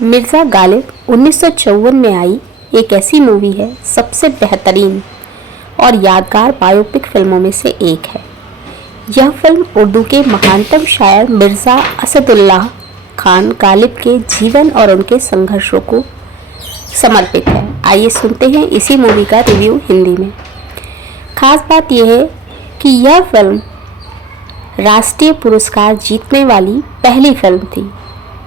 मिर्ज़ा गालिब 1954 में आई एक ऐसी मूवी है, सबसे बेहतरीन और यादगार बायोपिक फिल्मों में से एक है। यह फिल्म उर्दू के महानतम शायर मिर्ज़ा असदुल्लाह खान गालिब के जीवन और उनके संघर्षों को समर्पित है। आइए सुनते हैं इसी मूवी का रिव्यू हिंदी में। खास बात यह है कि यह फिल्म राष्ट्रीय पुरस्कार जीतने वाली पहली फिल्म थी।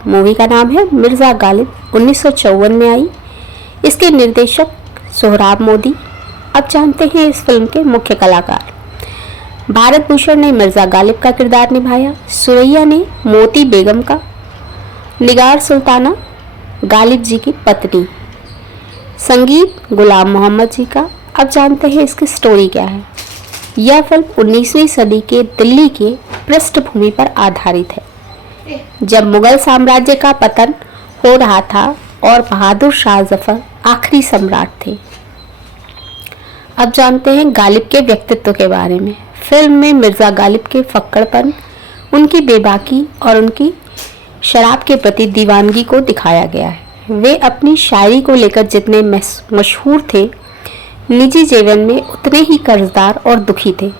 मूवी का नाम है मिर्ज़ा गालिब, 1954 में आई। इसके निर्देशक सोहराब मोदी। अब जानते हैं इस फिल्म के मुख्य कलाकार। भारत भूषण ने मिर्ज़ा गालिब का किरदार निभाया, सुरैया ने मोती बेगम का, निगार सुल्ताना गालिब जी की पत्नी, संगीत गुलाम मोहम्मद जी का। अब जानते हैं इसकी स्टोरी क्या है। यह फिल्म 19वीं सदी के दिल्ली के पृष्ठभूमि पर आधारित है, जब मुगल साम्राज्य का पतन हो रहा था और बहादुर शाह जफर आखिरी सम्राट थे। अब जानते हैं गालिब के व्यक्तित्व के बारे में। फिल्म में मिर्ज़ा गालिब के फक्कड़पन, उनकी बेबाकी और उनकी शराब के प्रति दीवानगी को दिखाया गया है। वे अपनी शायरी को लेकर जितने मशहूर थे, निजी जीवन में उतने ही कर्जदार और दुखी थे।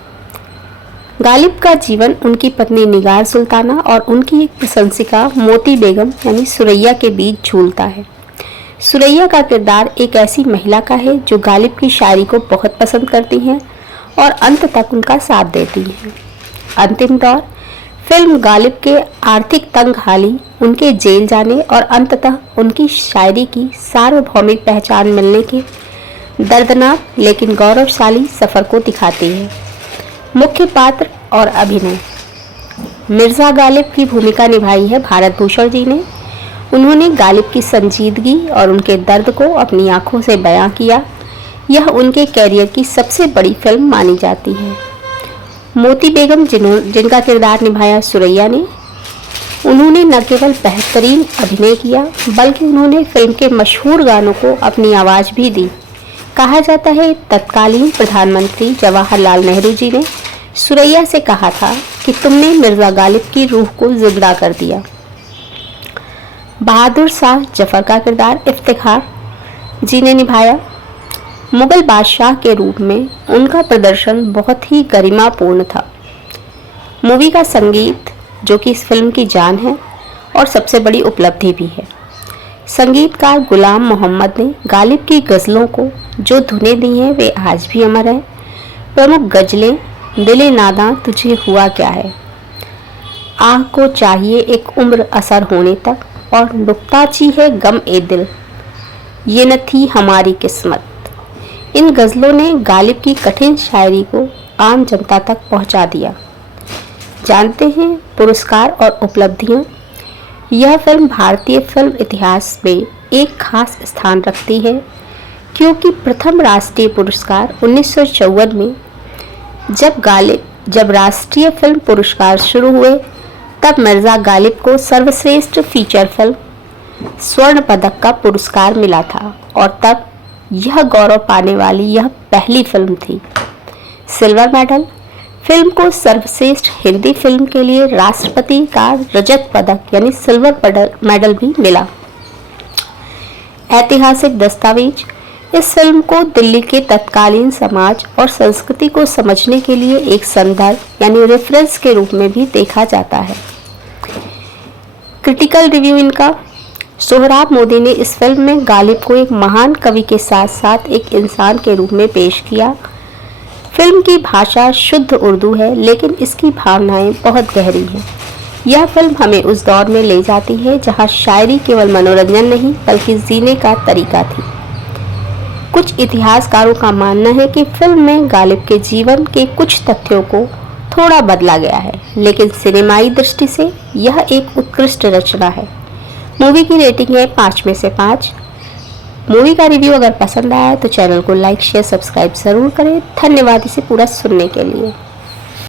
गालिब का जीवन उनकी पत्नी निगार सुल्ताना और उनकी एक प्रशंसिका मोती बेगम यानी सुरैया के बीच झूलता है। सुरैया का किरदार एक ऐसी महिला का है जो गालिब की शायरी को बहुत पसंद करती हैं और अंत तक उनका साथ देती हैं। अंतिम दौर फिल्म गालिब के आर्थिक तंगहाली, उनके जेल जाने और अंततः उनकी शायरी की सार्वभौमिक पहचान मिलने के दर्दनाक लेकिन गौरवशाली सफ़र को दिखाती है। मुख्य पात्र और अभिनय। मिर्ज़ा गालिब की भूमिका निभाई है भारत भूषण जी ने। उन्होंने गालिब की संजीदगी और उनके दर्द को अपनी आंखों से बयां किया। यह उनके कैरियर की सबसे बड़ी फिल्म मानी जाती है। मोती बेगम जिनका किरदार निभाया सुरैया ने, उन्होंने न केवल बेहतरीन अभिनय किया बल्कि उन्होंने फिल्म के मशहूर गानों को अपनी आवाज़ भी दी। कहा जाता है तत्कालीन प्रधानमंत्री जवाहरलाल नेहरू जी ने सुरैया से कहा था कि तुमने मिर्ज़ा गालिब की रूह को जिंदा कर दिया। बहादुर शाह जफर का किरदार इफ्तिखार जी ने निभाया। मुगल बादशाह के रूप में उनका प्रदर्शन बहुत ही गरिमापूर्ण था। मूवी का संगीत, जो कि इस फिल्म की जान है और सबसे बड़ी उपलब्धि भी है। संगीतकार गुलाम मोहम्मद ने गालिब की गज़लों को जो धुनें दी हैं वे आज भी अमर हैं। प्रमुख गज़लें दिले नादां तुझे हुआ क्या है, आह को चाहिए एक उम्र असर होने तक, और नुक्ताची है गम ए दिल, ये न थी हमारी किस्मत। इन गज़लों ने गालिब की कठिन शायरी को आम जनता तक पहुंचा दिया। जानते हैं पुरस्कार और उपलब्धियां। यह फिल्म भारतीय फिल्म इतिहास में एक खास स्थान रखती है, क्योंकि प्रथम राष्ट्रीय पुरस्कार 1954 में जब राष्ट्रीय फिल्म पुरस्कार शुरू हुए, तब मिर्ज़ा गालिब को सर्वश्रेष्ठ फीचर फिल्म स्वर्ण पदक का पुरस्कार मिला था और तब यह गौरव पाने वाली यह पहली फिल्म थी। Silver medal. फिल्म को सर्वश्रेष्ठ हिंदी फिल्म के लिए राष्ट्रपति का रजत पदक यानी सिल्वर मेडल भी मिला। ऐतिहासिक दस्तावेज। इस फिल्म को दिल्ली के तत्कालीन समाज और संस्कृति को समझने के लिए एक संदर्भ यानी रेफरेंस के रूप में भी देखा जाता है। क्रिटिकल रिव्यू इनका। सोहराब मोदी ने इस फिल्म में गालिब को एक महान कवि के साथ साथ एक इंसान के रूप में पेश किया। फिल्म की भाषा शुद्ध उर्दू है, लेकिन इसकी भावनाएं बहुत गहरी हैं। यह फिल्म हमें उस दौर में ले जाती है जहां शायरी केवल मनोरंजन नहीं बल्कि जीने का तरीका थी। कुछ इतिहासकारों का मानना है कि फिल्म में गालिब के जीवन के कुछ तथ्यों को थोड़ा बदला गया है, लेकिन सिनेमाई दृष्टि से यह एक उत्कृष्ट रचना है। मूवी की रेटिंग है 5 में से 5। मूवी का रिव्यू अगर पसंद आया तो चैनल को लाइक शेयर सब्सक्राइब ज़रूर करें। धन्यवाद इसे पूरा सुनने के लिए।